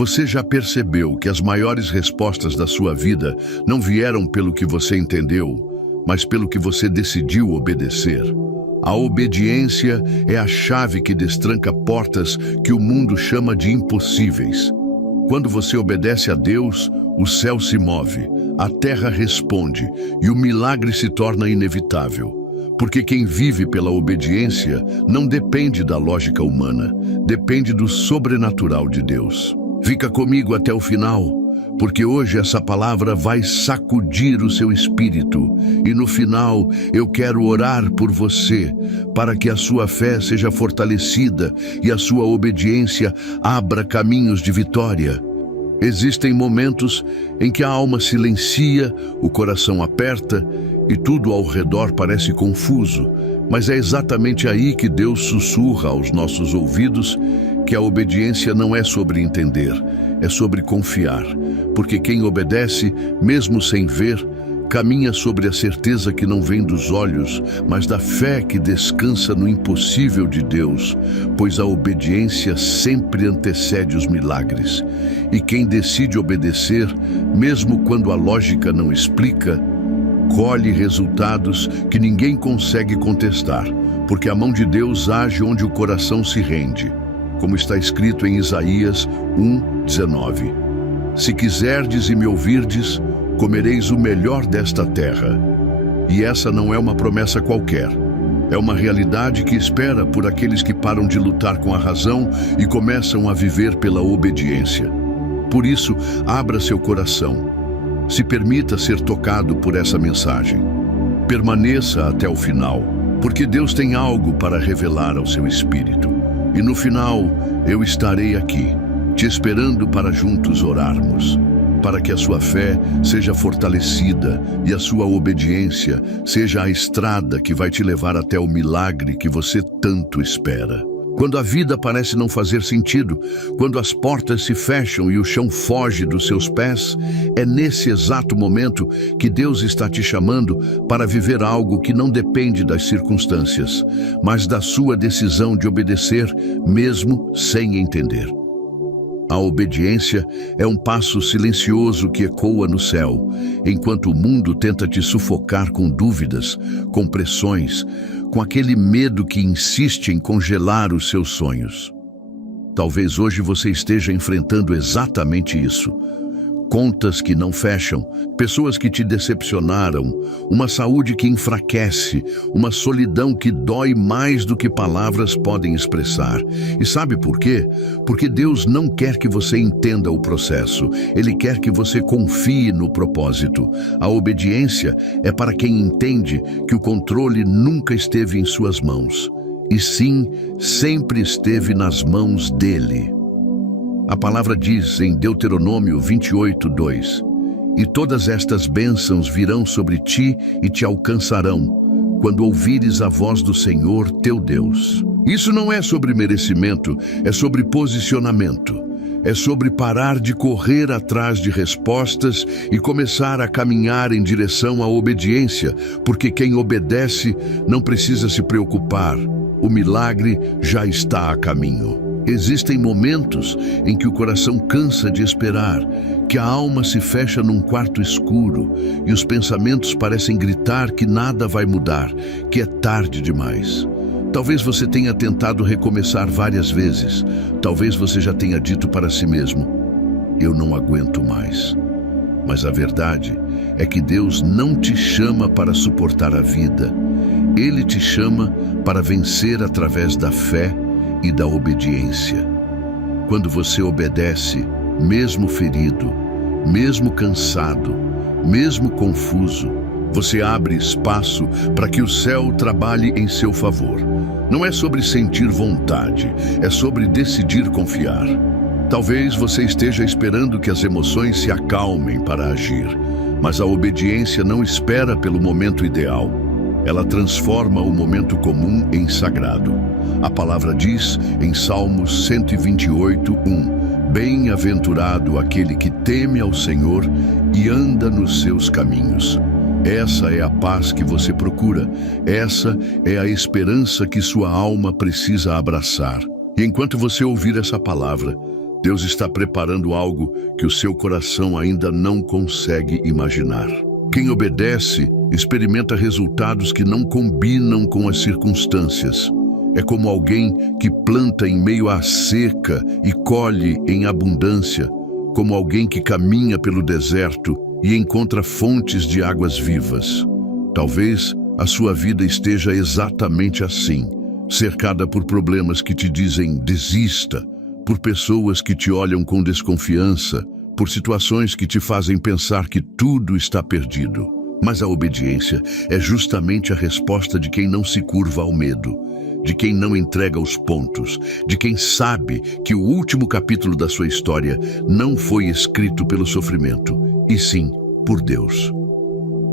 Você já percebeu que as maiores respostas da sua vida não vieram pelo que você entendeu, mas pelo que você decidiu obedecer? A obediência é a chave que destranca portas que o mundo chama de impossíveis. Quando você obedece a Deus, o céu se move, a terra responde e o milagre se torna inevitável. Porque quem vive pela obediência não depende da lógica humana, depende do sobrenatural de Deus. Fica comigo até o final, porque hoje essa palavra vai sacudir o seu espírito. E no final eu quero orar por você, para que a sua fé seja fortalecida e a sua obediência abra caminhos de vitória. Existem momentos em que a alma silencia, o coração aperta e tudo ao redor parece confuso, mas é exatamente aí que Deus sussurra aos nossos ouvidos que a obediência não é sobre entender, é sobre confiar, porque quem obedece, mesmo sem ver, caminha sobre a certeza que não vem dos olhos, mas da fé que descansa no impossível de Deus, pois a obediência sempre antecede os milagres. E quem decide obedecer, mesmo quando a lógica não explica, colhe resultados que ninguém consegue contestar, porque a mão de Deus age onde o coração se rende, como está escrito em Isaías 1:19. Se quiserdes e me ouvirdes, comereis o melhor desta terra. E essa não é uma promessa qualquer. É uma realidade que espera por aqueles que param de lutar com a razão e começam a viver pela obediência. Por isso, abra seu coração. Se permita ser tocado por essa mensagem. Permaneça até o final, porque Deus tem algo para revelar ao seu espírito. E no final, eu estarei aqui, te esperando para juntos orarmos, para que a sua fé seja fortalecida e a sua obediência seja a estrada que vai te levar até o milagre que você tanto espera. Quando a vida parece não fazer sentido, quando as portas se fecham e o chão foge dos seus pés, é nesse exato momento que Deus está te chamando para viver algo que não depende das circunstâncias, mas da sua decisão de obedecer, mesmo sem entender. A obediência é um passo silencioso que ecoa no céu, enquanto o mundo tenta te sufocar com dúvidas, com pressões, com aquele medo que insiste em congelar os seus sonhos. Talvez hoje você esteja enfrentando exatamente isso. Contas que não fecham, pessoas que te decepcionaram, uma saúde que enfraquece, uma solidão que dói mais do que palavras podem expressar. E sabe por quê? Porque Deus não quer que você entenda o processo, Ele quer que você confie no propósito. A obediência é para quem entende que o controle nunca esteve em suas mãos, e sim, sempre esteve nas mãos dEle. A palavra diz em Deuteronômio 28:2: E todas estas bênçãos virão sobre ti e te alcançarão, quando ouvires a voz do Senhor teu Deus. Isso não é sobre merecimento, é sobre posicionamento. É sobre parar de correr atrás de respostas e começar a caminhar em direção à obediência, porque quem obedece não precisa se preocupar. O milagre já está a caminho. Existem momentos em que o coração cansa de esperar, que a alma se fecha num quarto escuro e os pensamentos parecem gritar que nada vai mudar, que é tarde demais. Talvez você tenha tentado recomeçar várias vezes. Talvez você já tenha dito para si mesmo: eu não aguento mais. Mas a verdade é que Deus não te chama para suportar a vida. Ele te chama para vencer através da fé e da obediência. Quando você obedece, mesmo ferido, mesmo cansado, mesmo confuso, você abre espaço para que o céu trabalhe em seu favor. Não é sobre sentir vontade, é sobre decidir confiar. Talvez você esteja esperando que as emoções se acalmem para agir, mas a obediência não espera pelo momento ideal. Ela transforma o momento comum em sagrado. A palavra diz em Salmos 128:1: Bem-aventurado aquele que teme ao Senhor e anda nos seus caminhos. Essa é a paz que você procura. Essa é a esperança que sua alma precisa abraçar. E enquanto você ouvir essa palavra, Deus está preparando algo que o seu coração ainda não consegue imaginar. Quem obedece experimenta resultados que não combinam com as circunstâncias. É como alguém que planta em meio à seca e colhe em abundância, como alguém que caminha pelo deserto e encontra fontes de águas vivas. Talvez a sua vida esteja exatamente assim, cercada por problemas que te dizem desista, por pessoas que te olham com desconfiança, por situações que te fazem pensar que tudo está perdido. Mas a obediência é justamente a resposta de quem não se curva ao medo, de quem não entrega os pontos, de quem sabe que o último capítulo da sua história não foi escrito pelo sofrimento, e sim por Deus.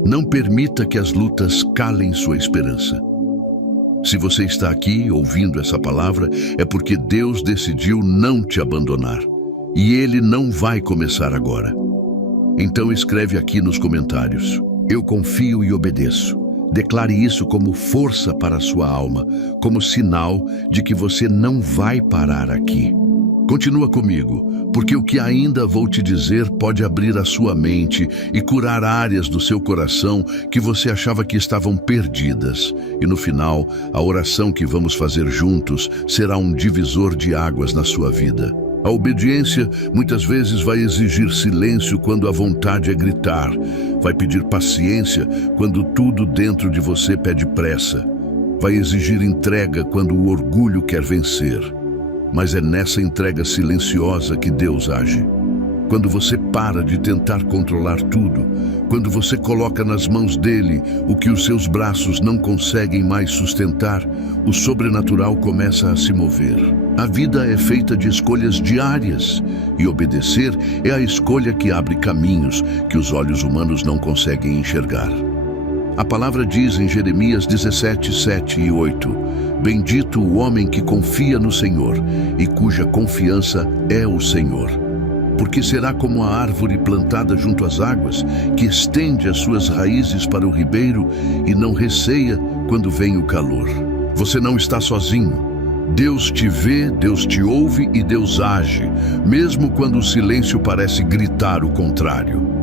Não permita que as lutas calem sua esperança. Se você está aqui ouvindo essa palavra, é porque Deus decidiu não te abandonar. E Ele não vai começar agora. Então escreve aqui nos comentários: eu confio e obedeço. Declare isso como força para a sua alma, como sinal de que você não vai parar aqui. Continua comigo, porque o que ainda vou te dizer pode abrir a sua mente e curar áreas do seu coração que você achava que estavam perdidas. E no final, a oração que vamos fazer juntos será um divisor de águas na sua vida. A obediência muitas vezes vai exigir silêncio quando a vontade é gritar. Vai pedir paciência quando tudo dentro de você pede pressa. Vai exigir entrega quando o orgulho quer vencer. Mas é nessa entrega silenciosa que Deus age. Quando você para de tentar controlar tudo, quando você coloca nas mãos dele o que os seus braços não conseguem mais sustentar, o sobrenatural começa a se mover. A vida é feita de escolhas diárias, e obedecer é a escolha que abre caminhos que os olhos humanos não conseguem enxergar. A palavra diz em Jeremias 17, 7 e 8: bendito o homem que confia no Senhor e cuja confiança é o Senhor. Porque será como a árvore plantada junto às águas, que estende as suas raízes para o ribeiro e não receia quando vem o calor. Você não está sozinho. Deus te vê, Deus te ouve e Deus age, mesmo quando o silêncio parece gritar o contrário.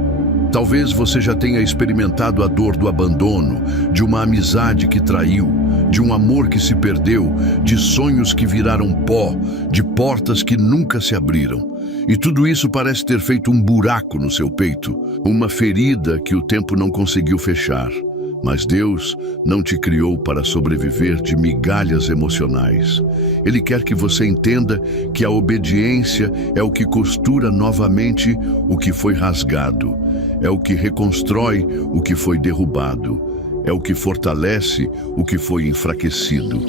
Talvez você já tenha experimentado a dor do abandono, de uma amizade que traiu, de um amor que se perdeu, de sonhos que viraram pó, de portas que nunca se abriram. E tudo isso parece ter feito um buraco no seu peito, uma ferida que o tempo não conseguiu fechar. Mas Deus não te criou para sobreviver de migalhas emocionais. Ele quer que você entenda que a obediência é o que costura novamente o que foi rasgado, é o que reconstrói o que foi derrubado, é o que fortalece o que foi enfraquecido.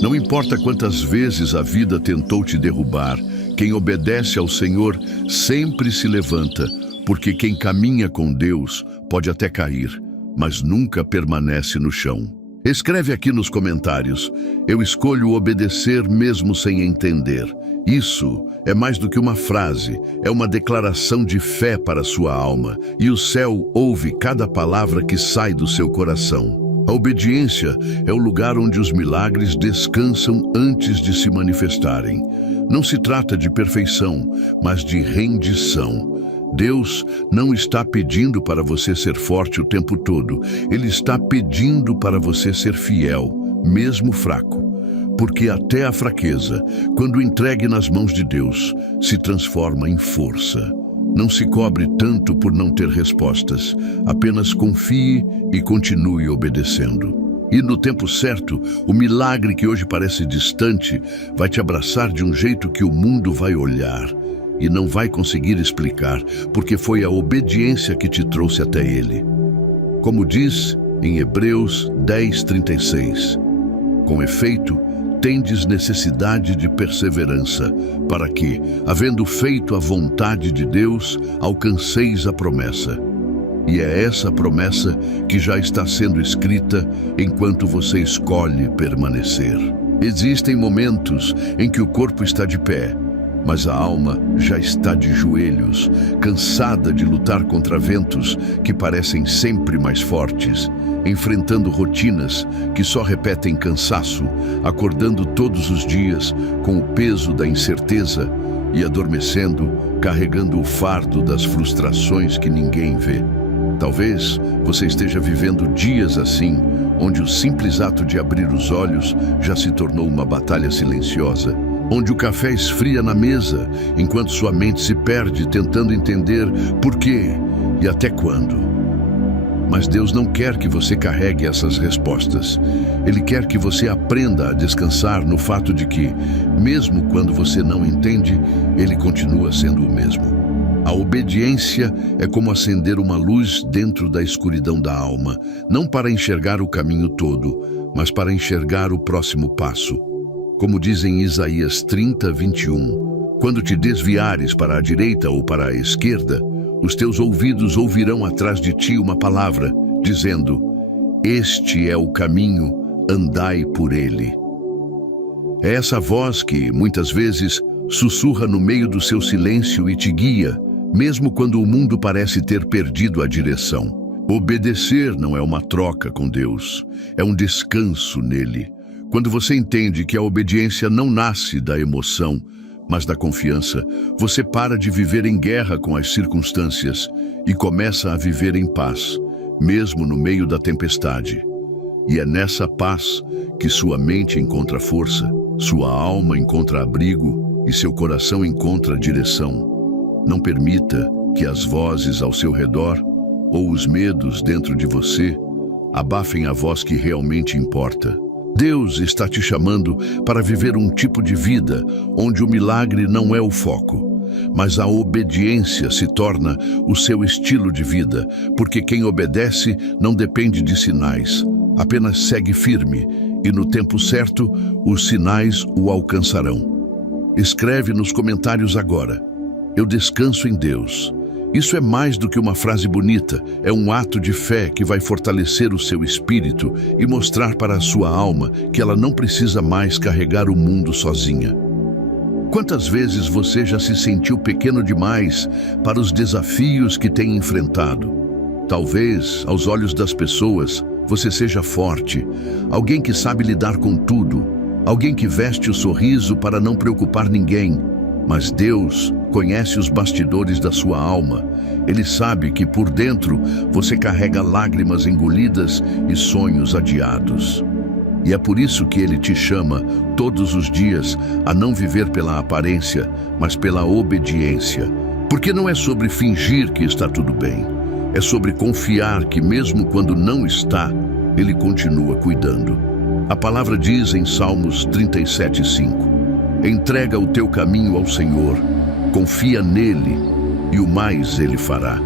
Não importa quantas vezes a vida tentou te derrubar, quem obedece ao Senhor sempre se levanta, porque quem caminha com Deus pode até cair, mas nunca permanece no chão. Escreve aqui nos comentários: eu escolho obedecer mesmo sem entender. Isso é mais do que uma frase, é uma declaração de fé para a sua alma, e o céu ouve cada palavra que sai do seu coração. A obediência é o lugar onde os milagres descansam antes de se manifestarem. Não se trata de perfeição, mas de rendição. Deus não está pedindo para você ser forte o tempo todo. Ele está pedindo para você ser fiel, mesmo fraco. Porque até a fraqueza, quando entregue nas mãos de Deus, se transforma em força. Não se cobre tanto por não ter respostas. Apenas confie e continue obedecendo. E no tempo certo, o milagre que hoje parece distante vai te abraçar de um jeito que o mundo vai olhar e não vai conseguir explicar, porque foi a obediência que te trouxe até ele. Como diz em Hebreus 10:36, com efeito, tendes necessidade de perseverança, para que, havendo feito a vontade de Deus, alcanceis a promessa. E é essa promessa que já está sendo escrita enquanto você escolhe permanecer. Existem momentos em que o corpo está de pé, mas a alma já está de joelhos, cansada de lutar contra ventos que parecem sempre mais fortes, enfrentando rotinas que só repetem cansaço, acordando todos os dias com o peso da incerteza, e adormecendo, carregando o fardo das frustrações que ninguém vê. Talvez você esteja vivendo dias assim, onde o simples ato de abrir os olhos já se tornou uma batalha silenciosa, onde o café esfria na mesa, enquanto sua mente se perde tentando entender por quê e até quando. Mas Deus não quer que você carregue essas respostas. Ele quer que você aprenda a descansar no fato de que, mesmo quando você não entende, Ele continua sendo o mesmo. A obediência é como acender uma luz dentro da escuridão da alma, não para enxergar o caminho todo, mas para enxergar o próximo passo. Como diz em Isaías 30, 21, quando te desviares para a direita ou para a esquerda, os teus ouvidos ouvirão atrás de ti uma palavra, dizendo: este é o caminho, andai por ele. É essa voz que, muitas vezes, sussurra no meio do seu silêncio e te guia, mesmo quando o mundo parece ter perdido a direção. Obedecer não é uma troca com Deus, é um descanso nele. Quando você entende que a obediência não nasce da emoção, mas da confiança, você para de viver em guerra com as circunstâncias e começa a viver em paz, mesmo no meio da tempestade. E é nessa paz que sua mente encontra força, sua alma encontra abrigo e seu coração encontra direção. Não permita que as vozes ao seu redor ou os medos dentro de você abafem a voz que realmente importa. Deus está te chamando para viver um tipo de vida onde o milagre não é o foco, mas a obediência se torna o seu estilo de vida, porque quem obedece não depende de sinais, apenas segue firme e no tempo certo os sinais o alcançarão. Escreve nos comentários agora: eu descanso em Deus. Isso é mais do que uma frase bonita, é um ato de fé que vai fortalecer o seu espírito e mostrar para a sua alma que ela não precisa mais carregar o mundo sozinha. Quantas vezes você já se sentiu pequeno demais para os desafios que tem enfrentado? Talvez, aos olhos das pessoas, você seja forte, alguém que sabe lidar com tudo, alguém que veste o sorriso para não preocupar ninguém. Mas Deus conhece os bastidores da sua alma. Ele sabe que por dentro você carrega lágrimas engolidas e sonhos adiados. E é por isso que Ele te chama todos os dias a não viver pela aparência, mas pela obediência. Porque não é sobre fingir que está tudo bem. É sobre confiar que mesmo quando não está, Ele continua cuidando. A palavra diz em Salmos 37:5: entrega o teu caminho ao Senhor, confia nele e o mais Ele fará.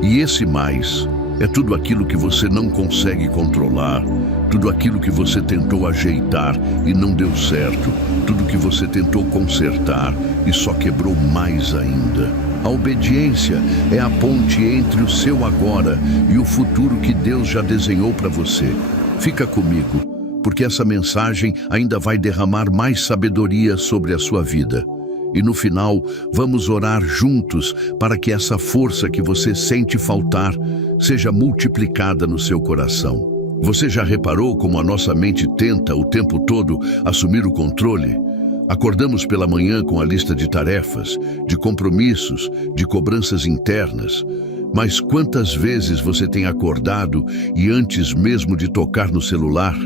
E esse mais é tudo aquilo que você não consegue controlar, tudo aquilo que você tentou ajeitar e não deu certo, tudo que você tentou consertar e só quebrou mais ainda. A obediência é a ponte entre o seu agora e o futuro que Deus já desenhou para você. Fica comigo, porque essa mensagem ainda vai derramar mais sabedoria sobre a sua vida. E no final, vamos orar juntos para que essa força que você sente faltar seja multiplicada no seu coração. Você já reparou como a nossa mente tenta o tempo todo assumir o controle? Acordamos pela manhã com a lista de tarefas, de compromissos, de cobranças internas. Mas quantas vezes você tem acordado e antes mesmo de tocar no celular,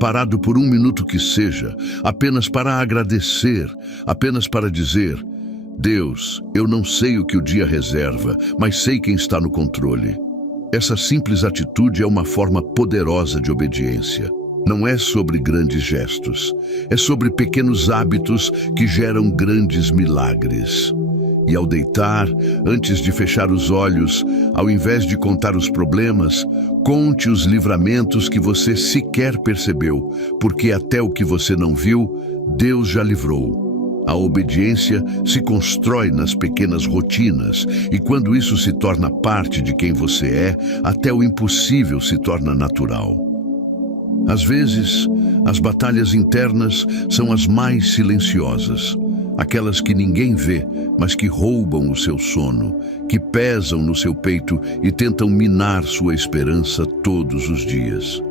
parado por 1 minuto que seja, apenas para agradecer, apenas para dizer: Deus, eu não sei o que o dia reserva, mas sei quem está no controle. Essa simples atitude é uma forma poderosa de obediência. Não é sobre grandes gestos, é sobre pequenos hábitos que geram grandes milagres. E ao deitar, antes de fechar os olhos, ao invés de contar os problemas, conte os livramentos que você sequer percebeu, porque até o que você não viu, Deus já livrou. A obediência se constrói nas pequenas rotinas, e quando isso se torna parte de quem você é, até o impossível se torna natural. Às vezes, as batalhas internas são as mais silenciosas. Aquelas que ninguém vê, mas que roubam o seu sono, que pesam no seu peito e tentam minar sua esperança todos os dias.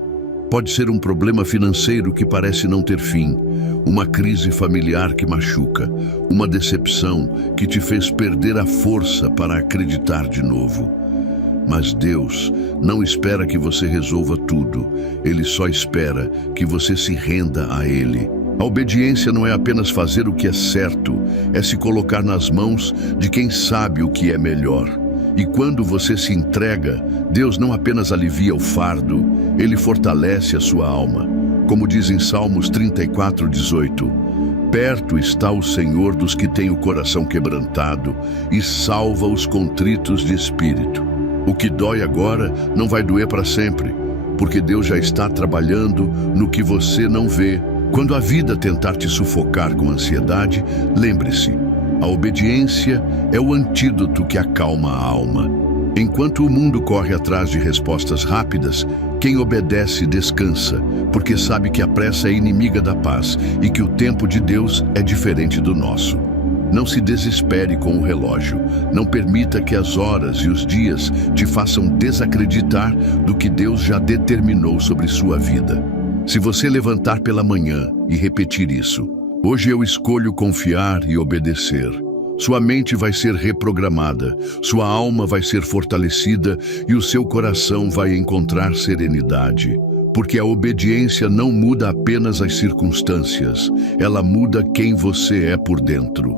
Pode ser um problema financeiro que parece não ter fim, uma crise familiar que machuca, uma decepção que te fez perder a força para acreditar de novo. Mas Deus não espera que você resolva tudo, Ele só espera que você se renda a Ele. A obediência não é apenas fazer o que é certo, é se colocar nas mãos de quem sabe o que é melhor. E quando você se entrega, Deus não apenas alivia o fardo, Ele fortalece a sua alma. Como diz em Salmos 34:18, perto está o Senhor dos que têm o coração quebrantado e salva os contritos de espírito. O que dói agora não vai doer para sempre, porque Deus já está trabalhando no que você não vê. Quando a vida tentar te sufocar com ansiedade, lembre-se, a obediência é o antídoto que acalma a alma. Enquanto o mundo corre atrás de respostas rápidas, quem obedece descansa, porque sabe que a pressa é inimiga da paz e que o tempo de Deus é diferente do nosso. Não se desespere com o relógio. Não permita que as horas e os dias te façam desacreditar do que Deus já determinou sobre sua vida. Se você levantar pela manhã e repetir isso, hoje eu escolho confiar e obedecer, sua mente vai ser reprogramada, sua alma vai ser fortalecida e o seu coração vai encontrar serenidade. Porque a obediência não muda apenas as circunstâncias, ela muda quem você é por dentro.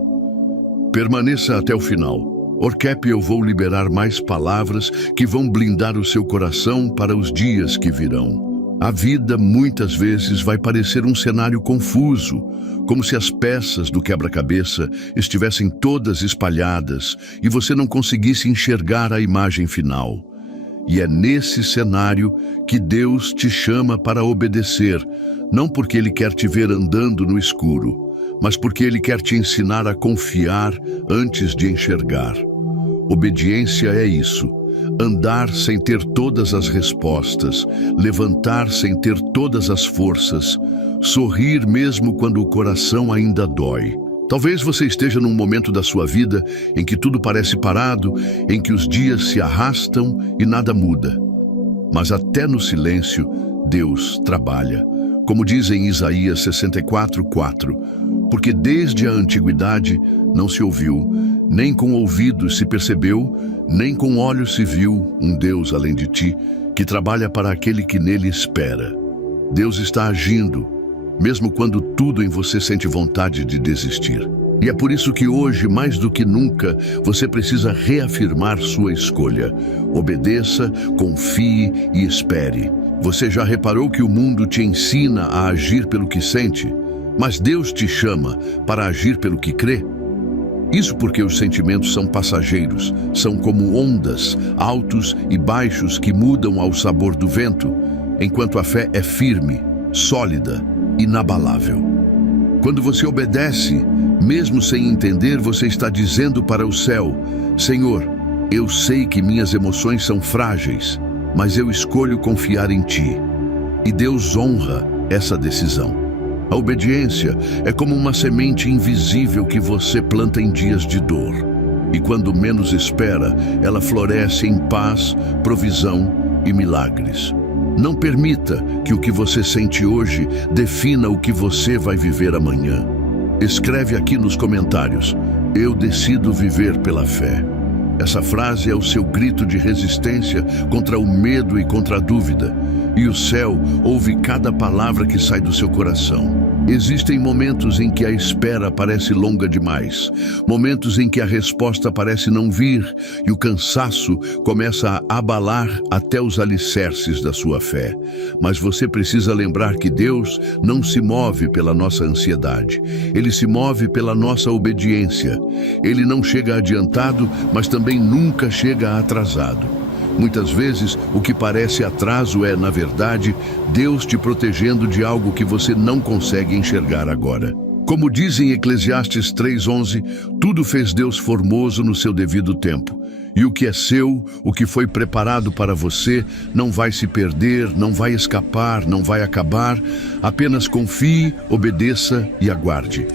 Permaneça até o final. Orquep, eu vou liberar mais palavras que vão blindar o seu coração para os dias que virão. A vida muitas vezes vai parecer um cenário confuso, como se as peças do quebra-cabeça estivessem todas espalhadas e você não conseguisse enxergar a imagem final. E é nesse cenário que Deus te chama para obedecer, não porque Ele quer te ver andando no escuro, mas porque Ele quer te ensinar a confiar antes de enxergar. Obediência é isso. Andar sem ter todas as respostas, levantar sem ter todas as forças, sorrir mesmo quando o coração ainda dói. Talvez você esteja num momento da sua vida em que tudo parece parado, em que os dias se arrastam e nada muda. Mas até no silêncio, Deus trabalha. Como diz em Isaías 64:4, porque desde a antiguidade não se ouviu, nem com ouvidos se percebeu, nem com olhos se viu um Deus além de ti, que trabalha para aquele que nele espera. Deus está agindo, mesmo quando tudo em você sente vontade de desistir. E é por isso que hoje, mais do que nunca, você precisa reafirmar sua escolha. Obedeça, confie e espere. Você já reparou que o mundo te ensina a agir pelo que sente, mas Deus te chama para agir pelo que crê? Isso porque os sentimentos são passageiros, são como ondas, altos e baixos que mudam ao sabor do vento, enquanto a fé é firme, sólida, inabalável. Quando você obedece, mesmo sem entender, você está dizendo para o céu: Senhor, eu sei que minhas emoções são frágeis, mas eu escolho confiar em Ti. E Deus honra essa decisão. A obediência é como uma semente invisível que você planta em dias de dor. E quando menos espera, ela floresce em paz, provisão e milagres. Não permita que o que você sente hoje defina o que você vai viver amanhã. Escreve aqui nos comentários: eu decido viver pela fé. Essa frase é o seu grito de resistência contra o medo e contra a dúvida. E o céu ouve cada palavra que sai do seu coração. Existem momentos em que a espera parece longa demais, momentos em que a resposta parece não vir e o cansaço começa a abalar até os alicerces da sua fé. Mas você precisa lembrar que Deus não se move pela nossa ansiedade, Ele se move pela nossa obediência. Ele não chega adiantado, mas também nunca chega atrasado. Muitas vezes, o que parece atraso é, na verdade, Deus te protegendo de algo que você não consegue enxergar agora. Como diz em Eclesiastes 3:11, tudo fez Deus formoso no seu devido tempo. E o que é seu, o que foi preparado para você, não vai se perder, não vai escapar, não vai acabar. Apenas confie, obedeça e aguarde.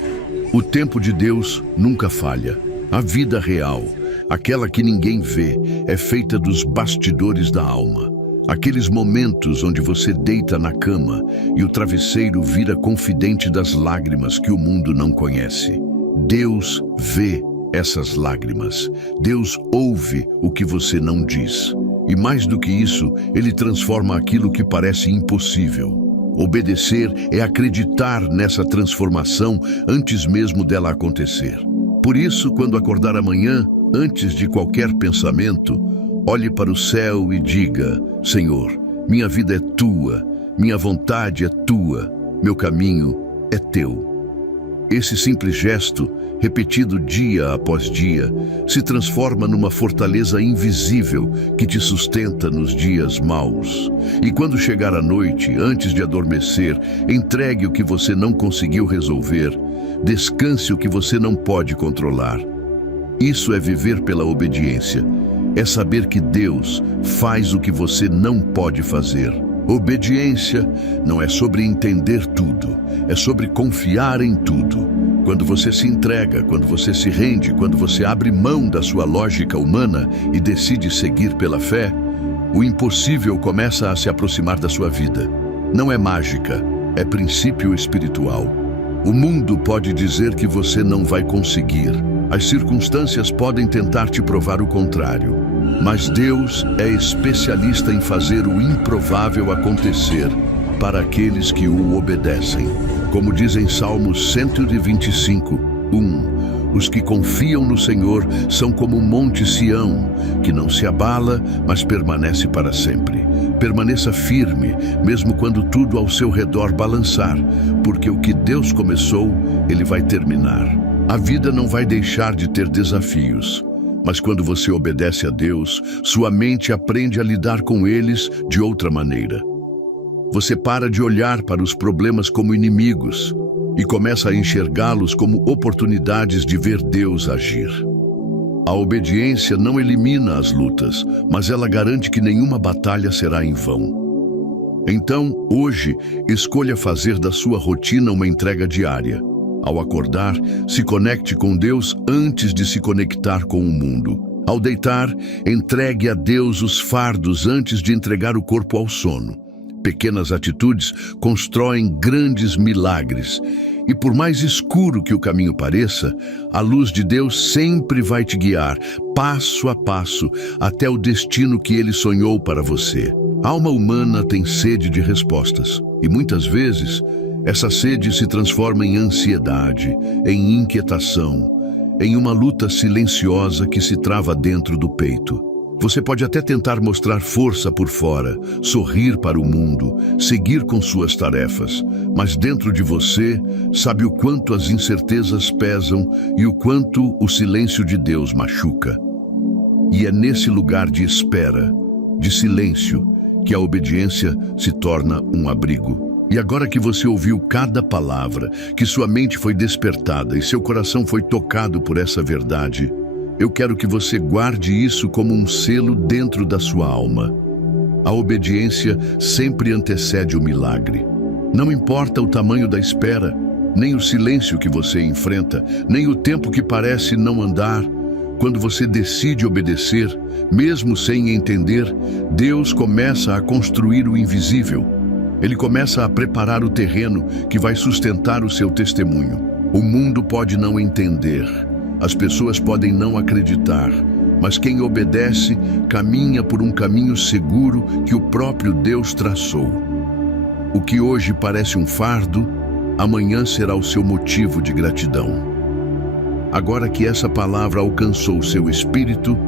O tempo de Deus nunca falha. A vida real, aquela que ninguém vê, é feita dos bastidores da alma. Aqueles momentos onde você deita na cama e o travesseiro vira confidente das lágrimas que o mundo não conhece. Deus vê essas lágrimas. Deus ouve o que você não diz. E mais do que isso, Ele transforma aquilo que parece impossível. Obedecer é acreditar nessa transformação antes mesmo dela acontecer. Por isso, quando acordar amanhã, antes de qualquer pensamento, olhe para o céu e diga: Senhor, minha vida é tua, minha vontade é tua, meu caminho é teu. Esse simples gesto, repetido dia após dia, se transforma numa fortaleza invisível que te sustenta nos dias maus. E quando chegar a noite, antes de adormecer, entregue o que você não conseguiu resolver, descanse o que você não pode controlar. Isso é viver pela obediência. É saber que Deus faz o que você não pode fazer. Obediência não é sobre entender tudo, é sobre confiar em tudo. Quando você se entrega, quando você se rende, quando você abre mão da sua lógica humana e decide seguir pela fé, o impossível começa a se aproximar da sua vida. Não é mágica, é princípio espiritual. O mundo pode dizer que você não vai conseguir. As circunstâncias podem tentar te provar o contrário. Mas Deus é especialista em fazer o improvável acontecer para aqueles que o obedecem. Como diz em Salmos 125, 1, os que confiam no Senhor são como o monte Sião, que não se abala, mas permanece para sempre. Permaneça firme, mesmo quando tudo ao seu redor balançar, porque o que Deus começou, Ele vai terminar. A vida não vai deixar de ter desafios. Mas quando você obedece a Deus, sua mente aprende a lidar com eles de outra maneira. Você para de olhar para os problemas como inimigos e começa a enxergá-los como oportunidades de ver Deus agir. A obediência não elimina as lutas, mas ela garante que nenhuma batalha será em vão. Então, hoje, escolha fazer da sua rotina uma entrega diária. Ao acordar, se conecte com Deus antes de se conectar com o mundo. Ao deitar, entregue a Deus os fardos antes de entregar o corpo ao sono. Pequenas atitudes constroem grandes milagres. E por mais escuro que o caminho pareça, a luz de Deus sempre vai te guiar, passo a passo, até o destino que Ele sonhou para você. A alma humana tem sede de respostas. E muitas vezes, essa sede se transforma em ansiedade, em inquietação, em uma luta silenciosa que se trava dentro do peito. Você pode até tentar mostrar força por fora, sorrir para o mundo, seguir com suas tarefas, mas dentro de você sabe o quanto as incertezas pesam e o quanto o silêncio de Deus machuca. E é nesse lugar de espera, de silêncio, que a obediência se torna um abrigo. E agora que você ouviu cada palavra, que sua mente foi despertada e seu coração foi tocado por essa verdade, eu quero que você guarde isso como um selo dentro da sua alma. A obediência sempre antecede o milagre. Não importa o tamanho da espera, nem o silêncio que você enfrenta, nem o tempo que parece não andar. Quando você decide obedecer, mesmo sem entender, Deus começa a construir o invisível. Ele começa a preparar o terreno que vai sustentar o seu testemunho. O mundo pode não entender, as pessoas podem não acreditar, mas quem obedece caminha por um caminho seguro que o próprio Deus traçou. O que hoje parece um fardo, amanhã será o seu motivo de gratidão. Agora que essa palavra alcançou seu espírito,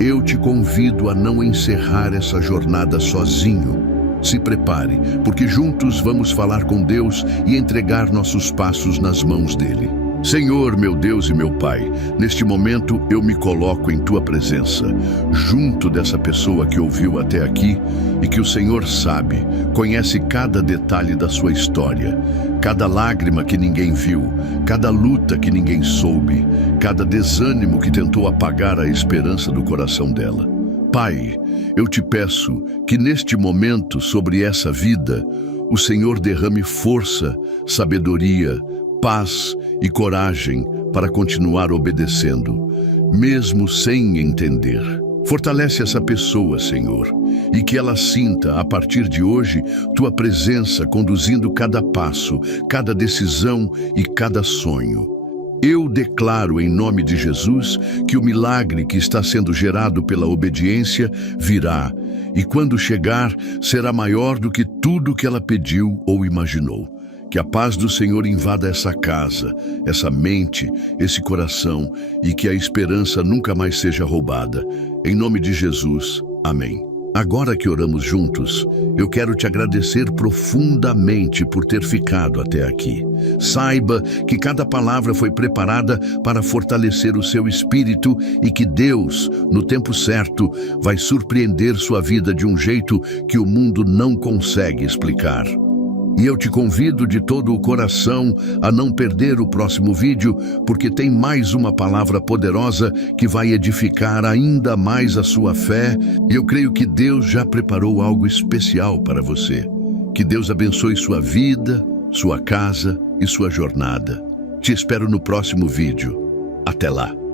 eu te convido a não encerrar essa jornada sozinho. Se prepare, porque juntos vamos falar com Deus e entregar nossos passos nas mãos dele. Senhor, meu Deus e meu Pai, neste momento eu me coloco em Tua presença, junto dessa pessoa que ouviu até aqui e que o Senhor sabe, conhece cada detalhe da sua história, cada lágrima que ninguém viu, cada luta que ninguém soube, cada desânimo que tentou apagar a esperança do coração dela. Pai, eu te peço que neste momento sobre essa vida, o Senhor derrame força, sabedoria, paz e coragem para continuar obedecendo, mesmo sem entender. Fortalece essa pessoa, Senhor, e que ela sinta, a partir de hoje, tua presença conduzindo cada passo, cada decisão e cada sonho. Eu declaro em nome de Jesus que o milagre que está sendo gerado pela obediência virá, e quando chegar, será maior do que tudo que ela pediu ou imaginou. Que a paz do Senhor invada essa casa, essa mente, esse coração, e que a esperança nunca mais seja roubada. Em nome de Jesus, amém. Agora que oramos juntos, eu quero te agradecer profundamente por ter ficado até aqui. Saiba que cada palavra foi preparada para fortalecer o seu espírito e que Deus, no tempo certo, vai surpreender sua vida de um jeito que o mundo não consegue explicar. E eu te convido de todo o coração a não perder o próximo vídeo, porque tem mais uma palavra poderosa que vai edificar ainda mais a sua fé, e eu creio que Deus já preparou algo especial para você. Que Deus abençoe sua vida, sua casa e sua jornada. Te espero no próximo vídeo. Até lá!